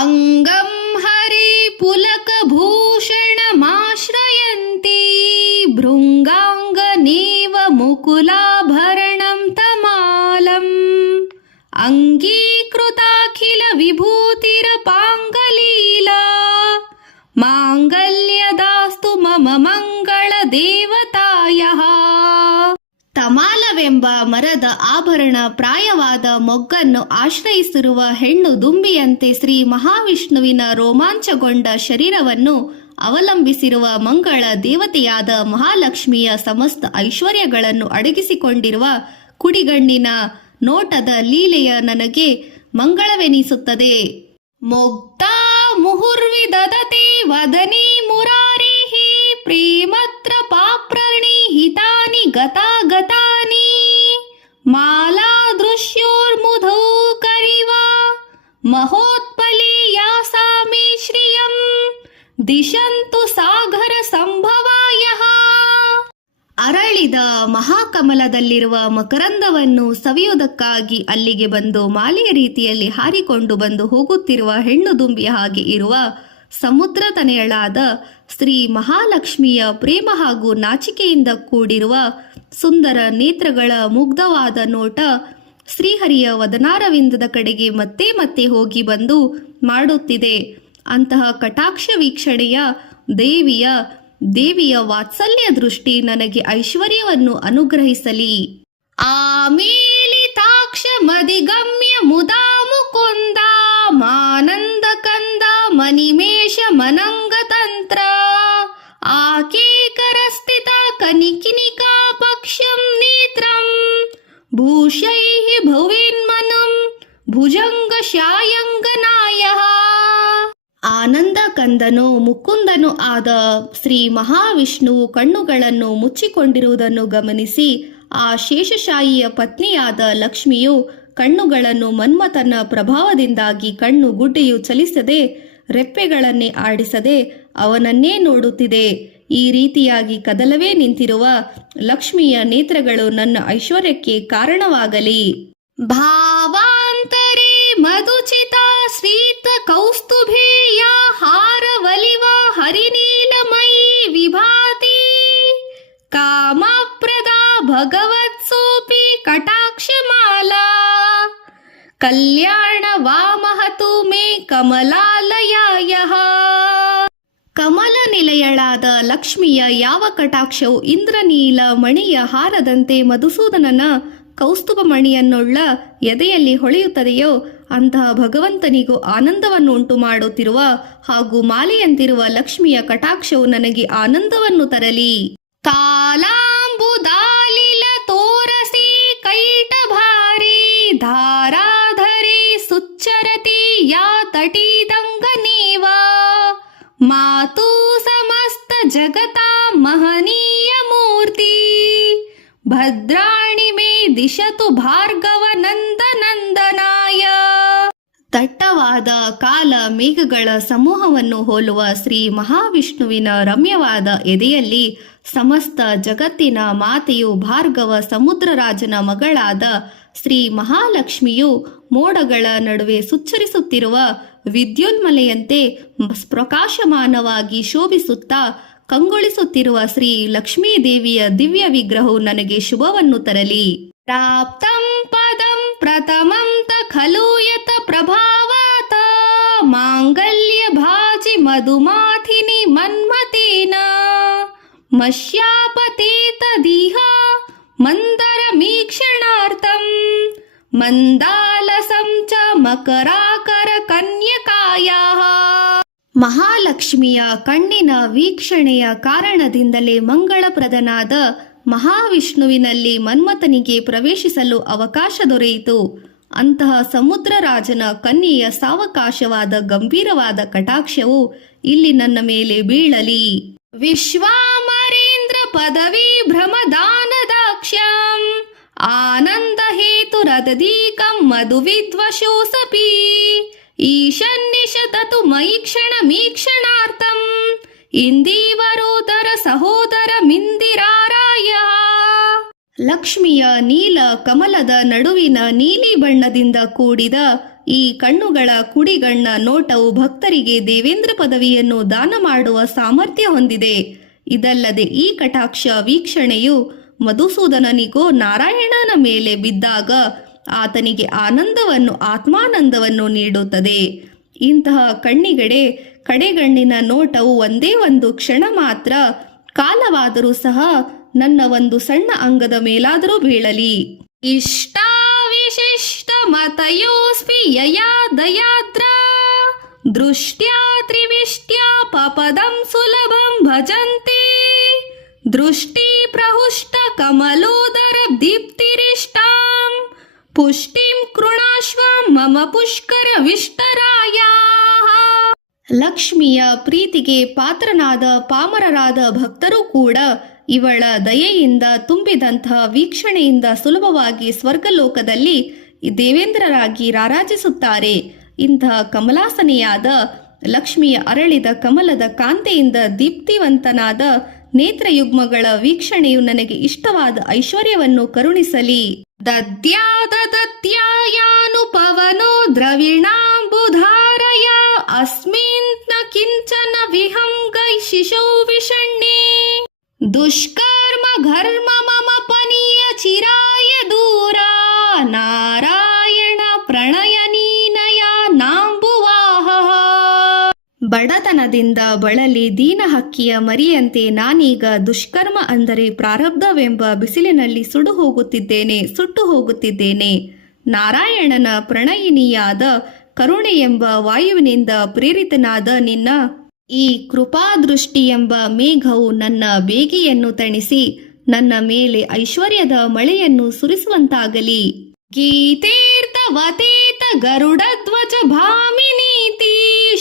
ಅಂಗಂ ಹರಿ ಪುಲಕಭೂಷಣಮಾಶ್ರಯಂತಿ ಭೃಂಗಾಂಗನೇವ ಮುಕುಲಾಭರಣಂ ತಮಾಲಂ ಅಂಗೀಕೃತಾಖಿಲ ವಿಭೂತಿರಪಾಂಗಲೀಲಾ ಮಾಂಗಲ್ಯದಾಸ್ತು ಮಮ ಮಂಗಳ ದೇವತಾಯಃ. ತಮಾಲವೆಂಬ ಮರದ ಆಭರಣ ಪ್ರಾಯವಾದ ಮೊಗ್ಗನ್ನು ಆಶ್ರಯಿಸಿರುವ ಹೆಣ್ಣು ದುಂಬಿಯಂತೆ ಶ್ರೀ ಮಹಾವಿಷ್ಣುವಿನ ರೋಮಾಂಚಗೊಂಡ ಶರೀರವನ್ನು ಅವಲಂಬಿಸಿರುವ ಮಂಗಳ ದೇವತೆಯಾದ ಮಹಾಲಕ್ಷ್ಮಿಯ ಸಮಸ್ತ ಐಶ್ವರ್ಯಗಳನ್ನು ಅಡಗಿಸಿಕೊಂಡಿರುವ ಕುಡಿಗಣ್ಣಿನ ನೋಟದ ಲೀಲೆಯ ನನಗೆ ಮಂಗಳವೆನಿಸುತ್ತದೆ. ಮುಗ್ಧಾ ಮುಹುರ್ವಿದಧತೆ ವದನಿ ಮುರಾರಿಃ ಪ್ರೇಮತ್ರ ಪಾಪ್ರಣಿಹಿತಾನಿ ಗತಾಗತಾನಿ ಮಾಲಾ ದೃಶ್ಯೋರ್ಮುಧೌ ಕರಿವ ಮಹೋತ್ಪಲೀಯಾಸಾಮಿ ಶ್ರಿಯಂ ದಿಶಂತು ಸಾಗರ ಸಂಭವಾಯಃ. ಅರಳಿದ ಮಹಾಕಮಲದಲ್ಲಿರುವ ಮಕರಂದವನ್ನು ಸವಿಯುವುದಕ್ಕಾಗಿ ಅಲ್ಲಿಗೆ ಬಂದು ಮಾಲೆಯ ರೀತಿಯಲ್ಲಿ ಹಾರಿಕೊಂಡು ಬಂದು ಹೋಗುತ್ತಿರುವ ಹೆಣ್ಣು ದುಂಬಿಯ ಹಾಗೆ ಇರುವ ಸಮುದ್ರ ತನೆಯಳಾದ ಶ್ರೀ ಮಹಾಲಕ್ಷ್ಮಿಯ ಪ್ರೇಮ ಹಾಗೂ ನಾಚಿಕೆಯಿಂದ ಕೂಡಿರುವ ಸುಂದರ ನೇತ್ರಗಳ ಮುಗ್ಧವಾದ ನೋಟ ಶ್ರೀಹರಿಯ ವದನಾರವಿಂದದ ಕಡೆಗೆ ಮತ್ತೆ ಮತ್ತೆ ಹೋಗಿ ಬಂದು ಮಾಡುತ್ತಿದೆ. ಅಂತಹ ಕಟಾಕ್ಷ ವೀಕ್ಷಣೆಯ ದೇವಿಯ ವಾತ್ಸಲ್ಯ ದೃಷ್ಟಿ ನನಗೆ ಐಶ್ವರ್ಯವನ್ನು ಅನುಗ್ರಹಿಸಲಿ. ಆಮೇಲಿತಾಕ್ಷ ಮದಿಗಮ್ಯ ಮುದಾ ಮುಕುಂದ ಮಾನಂದ ಕಂದ ಮನಿಮೇಷ ಮನಂಗ ತಂತ್ರ ಆಕೇಕರಸ್ಥಿತ ಕನಿಕಿನಿಕಾ ಪಕ್ಷಂ ನೇತ್ರಂ ಭೂಷೈಃ ಭುವಿನ್ಮನಂ ಭುಜಂಗ ಶಾಯಂಗನಾಯಃ. ಆನಂದ ಕಂದನು ಮುಕುಂದನು ಆದ ಶ್ರೀ ಮಹಾವಿಷ್ಣುವು ಕಣ್ಣುಗಳನ್ನು ಮುಚ್ಚಿಕೊಂಡಿರುವುದನ್ನು ಗಮನಿಸಿ ಆ ಶೇಷಶಾಹಿಯ ಪತ್ನಿಯಾದ ಲಕ್ಷ್ಮಿಯು ಕಣ್ಣುಗಳನ್ನು ಮನ್ಮಥನ ಪ್ರಭಾವದಿಂದಾಗಿ ಕಣ್ಣು ಗುಡ್ಡೆಯು ಚಲಿಸದೆ ರೆಪ್ಪೆಗಳನ್ನೇ ಆಡಿಸದೆ ಅವನನ್ನೇ ನೋಡುತ್ತಿದೆ. ಈ ರೀತಿಯಾಗಿ ಕದಲವೇ ನಿಂತಿರುವ ಲಕ್ಷ್ಮಿಯ ನೇತ್ರಗಳು ನನ್ನ ಐಶ್ವರ್ಯಕ್ಕೆ ಕಾರಣವಾಗಲಿ. ಭಾವಾಂತರೇ ಮಧುಚಿತ ಶ್ರೀತ ಕೌಸ್ತುಭೇಯ ಹಾರವಲಿವ ಹರಿನೀಲಮಯೀ ವಿಭಾತಿ ಕಾಮಪ್ರದಾ ಭಗವತ್ಸೋಪಿ ಕಟಾಕ್ಷಮಾಲಾ ಕಲ್ಯಾಣ ವಾಮಹತು ಮೇ ಕಮಲಾಲಯಾಯಃ. ಕಮಲ ನಿಲಯಳಾದ ಲಕ್ಷ್ಮಿಯ ಯಾವ ಕಟಾಕ್ಷವು ಇಂದ್ರನೀಲ ಮಣಿಯ ಹಾರದಂತೆ ಮಧುಸೂದನನ ಕೌಸ್ತುಭ ಮಣಿಯನ್ನುಳ್ಳ ಎದೆಯಲ್ಲಿ ಹೊಳೆಯುತ್ತದೆಯೋ ಅಂತಹ ಭಗವಂತನಿಗೂ ಆನಂದವನ್ನು ಉಂಟು ಮಾಡುತ್ತಿರುವ ಹಾಗೂ ಮಾಲೆಯಂತಿರುವ ಲಕ್ಷ್ಮಿಯ ಕಟಾಕ್ಷವು ನನಗೆ ಆನಂದವನ್ನು ತರಲಿ. ಕಾಲಾಂಬುದಾಲಿಲ ತೋರಸಿ ಕೈಟಭಾರಿ ಧಾರಾಧರಿ ಸುಚ್ಚರತಿ ಯಾ ತಟೀದಂಗನೇವ ಮಾತು ಸಮಸ್ತ ಜಗತಾ ಮಹನೀಯ ಮೂರ್ತಿ ಭದ್ರಾಣಿ ಮೇ ದಿಶತು ಭಾರ್ಗವ ನಂದನಂದನಾಯ. ದಟ್ಟವಾದ ಕಾಲ ಮೇಘಗಳ ಸಮೂಹವನ್ನು ಹೋಲುವ ಶ್ರೀ ಮಹಾವಿಷ್ಣುವಿನ ರಮ್ಯವಾದ ಎದೆಯಲ್ಲಿ ಸಮಸ್ತ ಜಗತ್ತಿನ ಮಾತೆಯು ಭಾರ್ಗವ ಸಮುದ್ರರಾಜನ ಮಗಳಾದ ಶ್ರೀ ಮಹಾಲಕ್ಷ್ಮಿಯು ಮೋಡಗಳ ನಡುವೆ ಸುಚ್ಚರಿಸುತ್ತಿರುವ ವಿದ್ಯುನ್ಮಲೆಯಂತೆ ಪ್ರಕಾಶಮಾನವಾಗಿ ಶೋಭಿಸುತ್ತಾ ಕಂಗೊಳಿಸುತ್ತಿರುವ ಶ್ರೀ ಲಕ್ಷ್ಮೀ ದೇವಿಯ ದಿವ್ಯ ವಿಗ್ರಹವು ನನಗೆ ಶುಭವನ್ನು ತರಲಿ. ಪ್ರಾಪ್ತಂ ಪದಂ ಪ್ರಥಮಂ ತ ಖಲು ಯತ ಪ್ರಭಾವತ ಮಾಂಗಲ್ಯ ಭಾಜಿ ಮಧುಮಾಥಿನಿ ಮನ್ಮತೇನ ಮಶ್ಯಾಪತೇತ ದೀಹ ಮಂದರ ಮೀಕ್ಷಣಾರ್ಥಂ ಮಂದಾಲಸಂ ಚ ಮಕರಾಕರ ಕನ್ಯಕಾಯಾಃ. ಮಹಾಲಕ್ಷ್ಮಿಯ ಕಣ್ಣಿನ ವೀಕ್ಷಣೆಯ ಕಾರಣದಿಂದಲೇ ಮಂಗಳಪ್ರದನಾದ ಮಹಾವಿಷ್ಣುವಿನಲ್ಲಿ ಮನ್ಮಥನಿಗೆ ಪ್ರವೇಶಿಸಲು ಅವಕಾಶ ದೊರೆಯಿತು. ಅಂತಹ ಸಮುದ್ರರಾಜನ ಕನ್ಯೆಯ ಸಾವಕಾಶವಾದ ಗಂಭೀರವಾದ ಕಟಾಕ್ಷವು ಇಲ್ಲಿ ನನ್ನ ಮೇಲೆ ಬೀಳಲಿ. ವಿಶ್ವಾಮರೇಂದ್ರ ಪದವಿ ಭ್ರಮದಾನದಾಕ್ಷ್ಯಂ ಆನಂದ ಹೇತುರದೀಕಂ ಮಧುವಿದ್ವಶೋಸಪಿ ಈಶನ್ನಿಶತತು ಮಯಿ ಕ್ಷಣಮೀಕ್ಷಣಾರ್ಥಂ ಇಂದೀವರೋದರ ಸಹೋದರ ಮಿಂದಿರಾರಾಯ. ಲಕ್ಷ್ಮಿಯ ನೀಲ ಕಮಲದ ನಡುವಿನ ನೀಲಿ ಬಣ್ಣದಿಂದ ಕೂಡಿದ ಈ ಕಣ್ಣುಗಳ ಕುಡಿಗಣ್ಣ ನೋಟವು ಭಕ್ತರಿಗೆ ದೇವೇಂದ್ರ ಪದವಿಯನ್ನು ದಾನ ಮಾಡುವ ಸಾಮರ್ಥ್ಯ ಹೊಂದಿದೆ. ಇದಲ್ಲದೆ ಈ ಕಟಾಕ್ಷ ವೀಕ್ಷಣೆಯು ಮಧುಸೂದನನಿಗೋ ನಾರಾಯಣನ ಮೇಲೆ ಬಿದ್ದಾಗ ಆತನಿಗೆ ಆತ್ಮಾನಂದವನ್ನು ನೀಡುತ್ತದೆ. ಇಂತಹ ಕಣ್ಣಿಗಡೆ ಕಡೆಗಣ್ಣಿನ ನೋಟವು ಒಂದೇ ಒಂದು ಕ್ಷಣ ಮಾತ್ರ ಕಾಲವಾದರೂ ಸಹ ನನ್ನ ಒಂದು ಸಣ್ಣ ಅಂಗದ ಮೇಲಾದರೂ ಬೀಳಲಿ. ಇಷ್ಟ ವಿಶಿಷ್ಟ ಮತಯೋಸ್ಮಿ ಯಯಾ ದಯಾದ್ರ ದೃಷ್ಟ್ಯಾ ತ್ರಿವಿಷ್ಟ್ಯಾ ಪಪದಂ ಸುಲಭಂ ಭಜಂತೆ ದೃಷ್ಟಿ ಪ್ರಹುಷ್ಟ ಕಮಲೋದರ ದೀಪ್ತಿರಿಷ್ಟಾಂ ಪುಷ್ಟಿಂ ಕೃಣಾಶ್ವ ಮಮ ಪುಷ್ಕರ ವಿಷ್ಟರಾಯ. ಲಕ್ಷ್ಮಿಯ ಪ್ರೀತಿಗೆ ಪಾತ್ರನಾದ ಪಾಮರರಾದ ಭಕ್ತರು ಕೂಡ ಇವಳ ದಯೆಯಿಂದ ತುಂಬಿದಂತಹ ವೀಕ್ಷಣೆಯಿಂದ ಸುಲಭವಾಗಿ ಸ್ವರ್ಗಲೋಕದಲ್ಲಿ ದೇವೇಂದ್ರರಾಗಿ ರಾರಾಜಿಸುತ್ತಾರೆ. ಇಂತಹ ಕಮಲಾಸನೆಯಾದ ಲಕ್ಷ್ಮಿಯ ಅರಳಿದ ಕಮಲದ ಕಾಂತೆಯಿಂದ ದೀಪ್ತಿವಂತನಾದ ನೇತ್ರಯುಗ್ಮಗಳ ವೀಕ್ಷಣೆಯು ನನಗೆ ಇಷ್ಟವಾದ ಐಶ್ವರ್ಯವನ್ನು ಕರುಣಿಸಲಿ. ದದ್ಯಾನು ಪವನೋ ದ್ರವಿಣಾಂಬುಧಾರಯ ಅಸ್ಮಿನ್ ನ ಕಿಂಚನ ವಿಹಂಗೈ ಶಿಶೋ ವಿಷಣ್ಣೆ ದುಷ್ಕರ್ಮ ಘರ್ಮ ಮಮ ಪನೀಯ ಚಿರಾಯ ದೂರ ನಾರಾಯಣ ಪ್ರಣಯನೀನಯ ನಾಂಬುವಾಹ. ಬಡತನದಿಂದ ಬಳಲಿ ದೀನ ಹಕ್ಕಿಯ ಮರಿಯಂತೆ ನಾನೀಗ ದುಷ್ಕರ್ಮ ಅಂದರೆ ಪ್ರಾರಬ್ಧವೆಂಬ ಬಿಸಿಲಿನಲ್ಲಿ ಸುಟ್ಟು ಹೋಗುತ್ತಿದ್ದೇನೆ. ನಾರಾಯಣನ ಪ್ರಣಯಿನಿಯಾದ ಕರುಣೆ ಎಂಬ ವಾಯುವಿನಿಂದ ಪ್ರೇರಿತನಾದ ನಿನ್ನ ಈ ಕೃಪಾದೃಷ್ಟಿ ಎಂಬ ಮೇಘವು ನನ್ನ ಬೇಗೆಯನ್ನು ತಣಿಸಿ ನನ್ನ ಮೇಲೆ ಐಶ್ವರ್ಯದ ಮಳೆಯನ್ನು ಸುರಿಸುವಂತಾಗಲಿ. ಗೀತೇರ್ತವತೇತ ಗರುಡಧ್ವಜ ಭಾಮಿನೀತಿ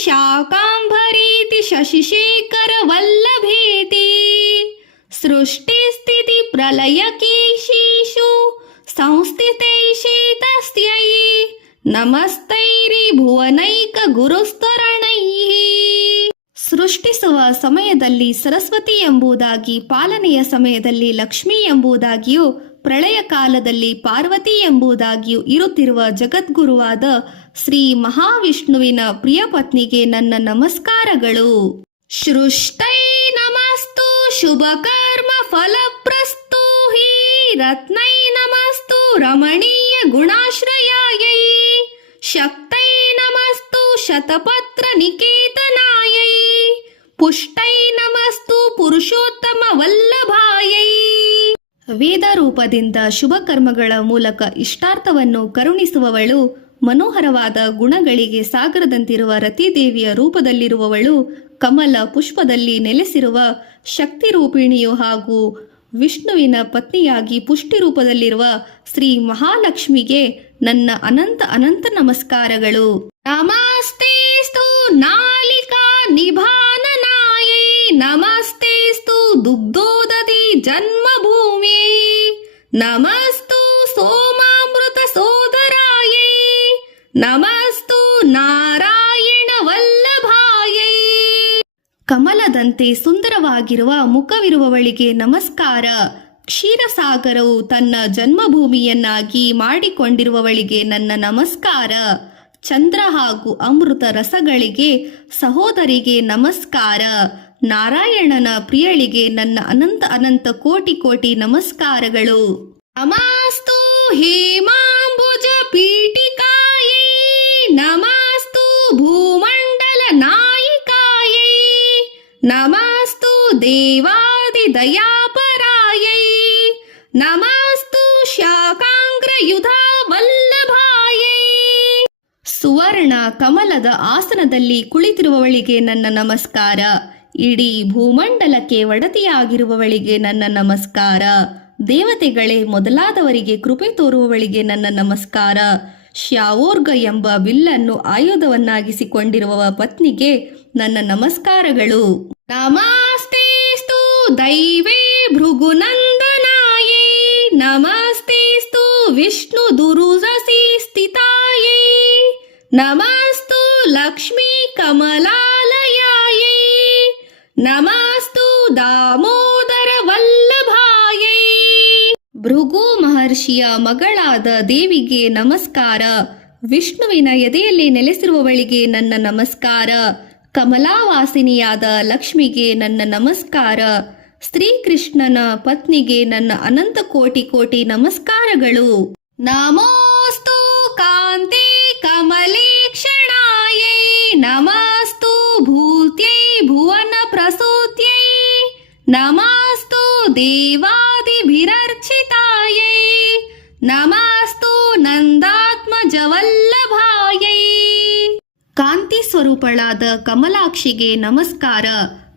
ಶಾಕಾಂಭರೀತಿ ಶಶಿಶೇಖರ ವಲ್ಲಭೇತಿ ಸೃಷ್ಟಿ ಸ್ಥಿತಿ ಪ್ರಲಯಕೀಶೀಷು ಸಂಸ್ಥಿತೈಷೇತಸ್ಯೈ ನಮಸ್ತೈರಿ ಭುವನೈಕ ಗುರುಸ್ತರಣೈ. ಸೃಷ್ಟಿಸುವ ಸಮಯದಲ್ಲಿ ಸರಸ್ವತಿ ಎಂಬುದಾಗಿ, ಪಾಲನೆಯ ಸಮಯದಲ್ಲಿ ಲಕ್ಷ್ಮಿ ಎಂಬುದಾಗಿಯೂ, ಪ್ರಳಯ ಕಾಲದಲ್ಲಿ ಪಾರ್ವತಿ ಎಂಬುದಾಗಿಯೂ ಇರುತ್ತಿರುವ ಜಗದ್ಗುರುವಾದ ಶ್ರೀ ಮಹಾವಿಷ್ಣುವಿನ ಪ್ರಿಯ ಪತ್ನಿಗೆ ನನ್ನ ನಮಸ್ಕಾರಗಳು. ಸೃಷ್ಟೈ ನಮಸ್ತು ಶುಭಕರ್ಮ ಫಲಪ್ರಸ್ತು ಹಿ ರತ್ನೈ ನಮಸ್ತು ರಮಣೀಯ ಗುಣಾಶ್ರಯಾಯೈ ಶಕ್ತೈ ನಮಸ್ತು ಶತಪತ್ರ ನಿಕೇತನಾಯೈ ಪುಷ್ಟೈ ನಮಸ್ತು ಪುರುಷೋತ್ತಮ ವಲ್ಲಭಾಯೈ. ವೇದ ರೂಪದಿಂದ ಶುಭ ಕರ್ಮಗಳ ಮೂಲಕ ಇಷ್ಟಾರ್ಥವನ್ನು ಕರುಣಿಸುವವಳು, ಮನೋಹರವಾದ ಗುಣಗಳಿಗೆ ಸಾಗರದಂತಿರುವ ರತಿದೇವಿಯ ರೂಪದಲ್ಲಿರುವವಳು, ಕಮಲ ಪುಷ್ಪದಲ್ಲಿ ನೆಲೆಸಿರುವ ಶಕ್ತಿ ರೂಪಿಣಿಯು ಹಾಗೂ ವಿಷ್ಣುವಿನ ಪತ್ನಿಯಾಗಿ ಪುಷ್ಟಿ ರೂಪದಲ್ಲಿರುವ ಶ್ರೀ ಮಹಾಲಕ್ಷ್ಮಿಗೆ ನನ್ನ ಅನಂತ ನಮಸ್ಕಾರಗಳು. ನಮಸ್ತೇಸ್ತು ನಾಲಿಕಾ ನಿಭಾನನಾಯೈ ನಮಸ್ತೇಸ್ತು ದುಗ್ಧೋದಧಿ ಜನ್ಮಭೂಮಿ ನಮಸ್ತು ಸೋಮಾಮೃತ ಸೋದರಾಯೈ ನಮಸ್ತು ನಾರಾಯಣ ವಲ್ಲಭಾಯೈ. ಕಮಲದಂತೆ ಸುಂದರವಾಗಿರುವ ಮುಖವಿರುವವಳಿಗೆ ನಮಸ್ಕಾರ. ಕ್ಷೀರಸಾಗರವು ತನ್ನ ಜನ್ಮಭೂಮಿಯನ್ನಾಗಿ ಮಾಡಿಕೊಂಡಿರುವವಳಿಗೆ ನನ್ನ ನಮಸ್ಕಾರ. ಚಂದ್ರ ಹಾಗೂ ಅಮೃತ ರಸಗಳಿಗೆ ಸಹೋದರಿಗೆ ನಮಸ್ಕಾರ. ನಾರಾಯಣನ ಪ್ರಿಯಳಿಗೆ ನನ್ನ ಅನಂತ ಕೋಟಿ ನಮಸ್ಕಾರಗಳು. ನಮಸ್ತು ಹೇಮಾಂಬುಜ ಪೀಠಿಕಾಯೈ ನಮಸ್ತು ಭೂಮಂಡಲ ನಾಯಿಕಾಯೈ ನಮಸ್ತು ದೇವಾದಿ ದಯಾಪರಾಯೈ ನಮಸ್ತು ಶಾಕಾಂಗ್ರಯುಧ ವಲ್ಲಭಾಯೈ. ಸುವರ್ಣ ಕಮಲದ ಆಸನದಲ್ಲಿ ಕುಳಿತಿರುವವಳಿಗೆ ನನ್ನ ನಮಸ್ಕಾರ. ಇಡೀ ಭೂಮಂಡಲಕ್ಕೆ ಒಡತಿಯಾಗಿರುವವಳಿಗೆ ನನ್ನ ನಮಸ್ಕಾರ. ದೇವತೆಗಳೇ ಮೊದಲಾದವರಿಗೆ ಕೃಪೆ ತೋರುವವಳಿಗೆ ನನ್ನ ನಮಸ್ಕಾರ. ಶ್ಯಾವೋರ್ಗ ಎಂಬ ಬಿಲ್ಲನ್ನು ಆಯುಧವನ್ನಾಗಿಸಿಕೊಂಡಿರುವ ಪತ್ನಿಗೆ ನನ್ನ ನಮಸ್ಕಾರಗಳು. ನಮಸ್ತೇಸ್ತು ದೈವೇ ಭೃಗುನಂದನಾಯೈ ನಮಸ್ತೇಸ್ತು ವಿಷ್ಣು ದುರುಜಸಿ ಸ್ಥಿತಾಯೈ ನಮಸ್ತು ಲಕ್ಷ್ಮೀ ಕಮಲಾಲಯಾಯೈ ನಮಸ್ತು ದಾಮೋದರ ವಲ್ಲಭಾಯೈ. ಭೃಗು ಮಹರ್ಷಿಯ ಮಗಳಾದ ದೇವಿಗೆ ನಮಸ್ಕಾರ. ವಿಷ್ಣುವಿನ ಎದೆಯಲ್ಲಿ ನೆಲೆಸಿರುವವಳಿಗೆ ನನ್ನ ನಮಸ್ಕಾರ. ಕಮಲಾವಾಸಿನಿಯಾದ ಲಕ್ಷ್ಮಿಗೆ ನನ್ನ ನಮಸ್ಕಾರ. ಶ್ರೀಕೃಷ್ಣನ ಪತ್ನಿಗೆ ನನ್ನ ಅನಂತ ಕೋಟಿ ಕೋಟಿ ನಮಸ್ಕಾರಗಳು. ನಮೋಸ್ತು ಕಾಂತೆ ಕಮಲೇಕ್ಷಣಾಯೈ, ನಮಸ್ತು ಭೂತ್ಯೈ ಭುವನ ಪ್ರಸೂತ್ಯೈ, ನಮಸ್ತು ದೇವಾದಿಭಿರರ್ಚಿತಾಯೈ, ನಮಸ್ತು ನಂದಾತ್ಮಜವಲ್ಲಭಾಯೈ. ಕಾಂತಿ ಸ್ವರೂಪಳಾದ ಕಮಲಾಕ್ಷಿಗೆ ನಮಸ್ಕಾರ.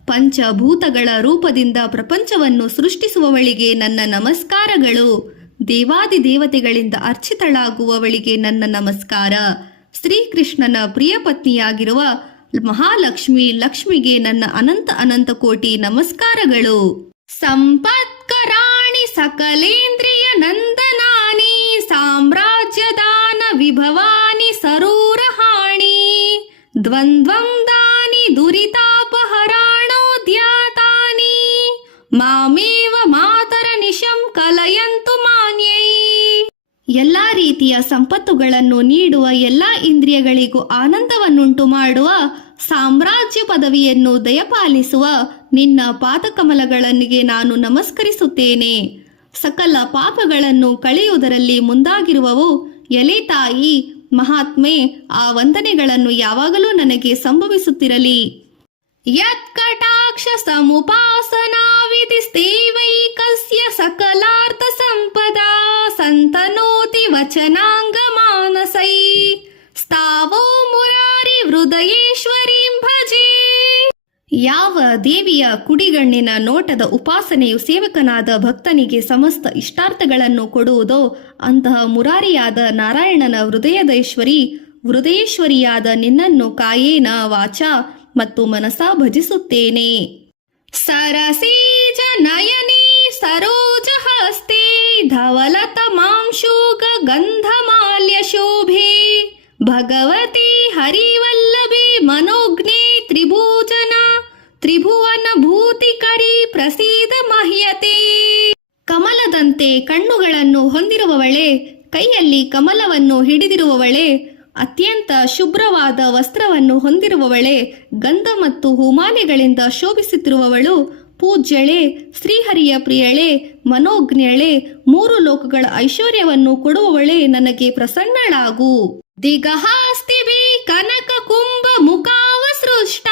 ಪಂಚಭೂತಗಳ ರೂಪದಿಂದ ಪ್ರಪಂಚವನ್ನು ಸೃಷ್ಟಿಸುವವಳಿಗೆ ನನ್ನ ನಮಸ್ಕಾರಗಳು. ದೇವಾದಿ ದೇವತೆಗಳಿಂದ ಅರ್ಚಿತಳಾಗುವವಳಿಗೆ ನನ್ನ ನಮಸ್ಕಾರ. ಶ್ರೀಕೃಷ್ಣನ ಪ್ರಿಯ ಪತ್ನಿಯಾಗಿರುವ ಮಹಾಲಕ್ಷ್ಮಿ ಲಕ್ಷ್ಮಿಗೆ ನನ್ನ ಅನಂತ ಅನಂತ ಕೋಟಿ ನಮಸ್ಕಾರಗಳು. ಸಂಪತ್ಕರಾಣಿ ಸಕಲೇಂದ್ರಿಯ ನಂದನಾನಿ, ಸಾಮ್ರಾಜ್ಯದಾನ ವಿಭವಾನಿ ಸರೂರಹಾಣಿ, ದ್ವಂದ್ವಂ ದಾನಿ ದುರಿತಾಪಹರಾಣೋದ್ಯಾತಾನಿ, ಮಾಮೇವ ಮಾತರ ನಿಶಂ ಕಲಯಂತು ಮಾನ್ಯೈ. ಎಲ್ಲಾ ರೀತಿಯ ಸಂಪತ್ತುಗಳನ್ನು ನೀಡುವ ಎಲ್ಲಾ ಇಂದ್ರಿಯಗಳಿಗೂ ಆನಂದವನ್ನುಂಟು ಮಾಡುವ, ಸಾಮ್ರಾಜ್ಯ ಪದವಿಯನ್ನು ದಯಪಾಲಿಸುವ ನಿನ್ನ ಪಾದಕಮಲಗಳಿಗೆ ನಾನು ನಮಸ್ಕರಿಸುತ್ತೇನೆ. ಸಕಲ ಪಾಪಗಳನ್ನು ಕಳೆಯುವುದರಲ್ಲಿ ಮುಂದಾಗಿರುವವು ಎಲೆ ತಾಯಿ ಮಹಾತ್ಮೆ, ಆ ವಂದನೆಗಳನ್ನು ಯಾವಾಗಲೂ ನನಗೆ ಸಂಭವಿಸುತ್ತಿರಲಿ. ಯತ್ಕಟಾಕ್ಷ ಸಮುಪಾಸನಾ ವಿಧಿಸ್ತೇವೈಕಸ್ಯ ಸಕಲಾರ್ಥ ಸಂಪದಾ, ಸಂತನೋತಿ ವಚನಾಂಗ ಮಾನಸೈ, ಸ್ಥಾವೋ ಮುರಾರಿ ಹೃದಯೇಶ್ವರೀಂ ಭಜೆ. ಯಾವ ದೇವಿಯ ಕುಡಿಗಣ್ಣಿನ ನೋಟದ ಉಪಾಸನೆಯು ಸೇವಕನಾದ ಭಕ್ತನಿಗೆ ಸಮಸ್ತ ಇಷ್ಟಾರ್ಥಗಳನ್ನು ಕೊಡುವುದೋ ಅಂತಹ ಮುರಾರಿಯಾದ ನಾರಾಯಣನ ಹೃದಯೇಶ್ವರಿಯಾದ ನಿನ್ನನ್ನು ಕಾಯೇನ ವಾಚ ಮತ್ತು ಮನಸ ಭಜಿಸುತ್ತೇನೆ. ಸರಸೀಜ ನಯನಿ ಸರೋಜ ಹಸ್ತೆ, ಧವಲತ ಮಾಂಶೂಗ ಗಂಧಮಾಲ್ಯ ಶೋಭೆ, ಭಗವತಿ ಹರಿವಲ್ಲಭೆ ಮನೋಜ್ಞೆ ತ್ರಿಭುಜನ, ತ್ರಿಭುವನ ಭೂತಿಕರಿ ಪ್ರಸೀದ ಮಹ್ಯತೆ. ಕಮಲದಂತೆ ಕಣ್ಣುಗಳನ್ನು ಹೊಂದಿರುವವಳೆ, ಕೈಯಲ್ಲಿ ಕಮಲವನ್ನು ಹಿಡಿದಿರುವವಳೆ, ಅತ್ಯಂತ ಶುಭ್ರವಾದ ವಸ್ತ್ರವನ್ನು ಹೊಂದಿರುವವಳೆ, ಗಂಧ ಮತ್ತು ಹೂಮಾಲೆಗಳಿಂದ ಶೋಭಿಸುತ್ತಿರುವವಳು, ಪೂಜ್ಯಳೆ, ಶ್ರೀಹರಿಯ ಪ್ರಿಯಳೆ, ಮನೋಜ್ಞಳೆ, ಮೂರು ಲೋಕಗಳ ಐಶ್ವರ್ಯವನ್ನು ಕೊಡುವವಳೆ, ನನಗೆ ಪ್ರಸನ್ನಳಾಗು. ದಿಗಹಾಸ್ತಿಭಿ ಕನಕ ಕುಂಭ ಮುಖಾವ ಸೃಷ್ಟ,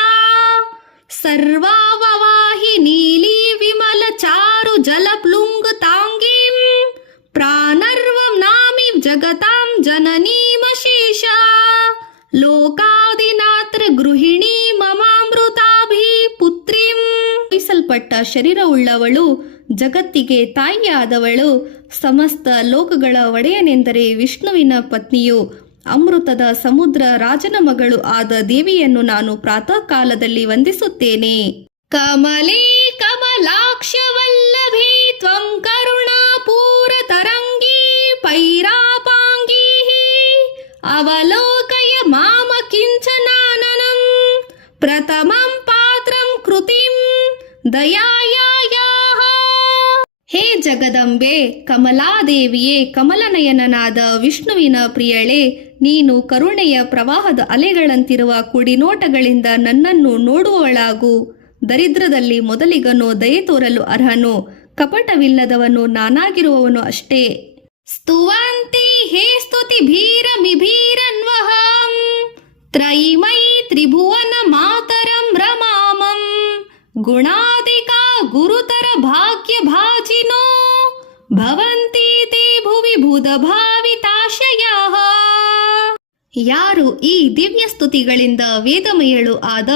ಸರ್ವಾವವಾಹಿ ನೀಲಿ ವಿಮಲ ಚಾರು ಜಲ ಪ್ಲುಂಗ ತಾಂಗೀಂ, ಪ್ರಾಣರ್ವಂ ನಾಮಿ ಜಗತಾಂ ಜನನೀಮಶೇಷ, ಲೋಕಾದಿನಾತ್ರ ಗೃಹಿಣಿ ಮಮಾಮೃತಾಭಿ ಪುತ್ರಿಂ. ವಹಿಸಲ್ಪಟ್ಟ ಶರೀರವುಳ್ಳವಳು, ಜಗತ್ತಿಗೆ ತಾಯಿಯಾದವಳು, ಸಮಸ್ತ ಲೋಕಗಳ ಒಡೆಯನೆಂದರೆ ವಿಷ್ಣುವಿನ ಪತ್ನಿಯು, ಅಮೃತದ ಸಮುದ್ರ ರಾಜನ ಮಗಳು ಆದ ದೇವಿಯನ್ನು ನಾನು ಪ್ರಾತಃ ಕಾಲದಲ್ಲಿ ವಂದಿಸುತ್ತೇನೆ. ಕಮಲೇ ಕಮಲಾಕ್ಷ ವಲ್ಲಭೇ ತ್ವಂ ಕರುಣಾಪೂರ ತರಂಗೀ ಪೈರಾಪಾಂಗೀ, ಅವಲೋಕಯ ಮಾಮ ಕಿಂಚನಾನನಂ, ಪ್ರಥಮಂ ಪಾತ್ರಂ ಕೃತಿಂ ದಯಾಯಾಯಾಹ. ಹೇ ಜಗದಂಬೆ, ಕಮಲಾದೇವಿಯೇ, ಕಮಲನಯನನಾದ ವಿಷ್ಣುವಿನ ಪ್ರಿಯಳೆ, ನೀನು ಕರುಣೆಯ ಪ್ರವಾಹದ ಅಲೆಗಳಂತಿರುವ ಕುಡಿನೋಟಗಳಿಂದ ನನ್ನನ್ನು ನೋಡುವವಳಾಗು. ದರಿದ್ರದಲ್ಲಿ ಮೊದಲಿಗನು ದಯೆ ತೋರಲು ಅರ್ಹನು, ಕಪಟವಿಲ್ಲದವನು ನಾನಾಗಿರುವವನು ಅಷ್ಟೇ. ಸ್ತುವಂತಿ ಹೇ ಸ್ತುತಿ ಭೀರಮಿಭೀರನ್ವಹಂ, ತ್ರಯಿಮೈ ತ್ರಿಭುವನ ಮಾತರಂ ರಮಾಮಂ, ಗುಣಾದಿಕಾ ಗುರುತರ ಭಾಗ್ಯ ಭಾಜಿನೋ, ಭವಂತಿ ತೇ ಭುವಿ ಭುಧ ಭಾವಿತಾಶಯಾಃ. ಯಾರು ಈ ದಿವ್ಯ ಸ್ತುತಿಗಳಿಂದ ವೇದಮಯಳು ಆದ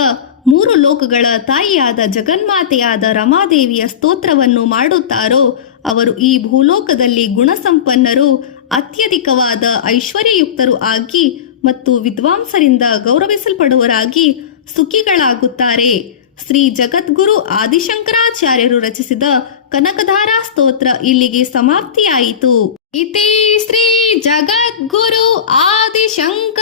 ಮೂರು ಲೋಕಗಳ ತಾಯಿಯಾದ ಜಗನ್ಮಾತೆಯಾದ ರಮಾದೇವಿಯ ಸ್ತೋತ್ರವನ್ನು ಮಾಡುತ್ತಾರೋ ಅವರು ಈ ಭೂಲೋಕದಲ್ಲಿ ಗುಣಸಂಪನ್ನರು, ಅತ್ಯಧಿಕವಾದ ಐಶ್ವರ್ಯಯುಕ್ತರು ಆಗಿ ಮತ್ತು ವಿದ್ವಾಂಸರಿಂದ ಗೌರವಿಸಲ್ಪಡುವರಾಗಿ ಸುಖಿಗಳಾಗುತ್ತಾರೆ. ಶ್ರೀ ಜಗದ್ಗುರು ಆದಿಶಂಕರಾಚಾರ್ಯರು ರಚಿಸಿದ ಕನಕಧಾರಾ ಸ್ತೋತ್ರ ಇಲ್ಲಿಗೆ ಸಮಾಪ್ತಿಯಾಯಿತು. ಇತಿ ಶ್ರೀ ಜಗದ್ಗುರು ಆದಿಶಂಕರಾಚಾರ್ಯ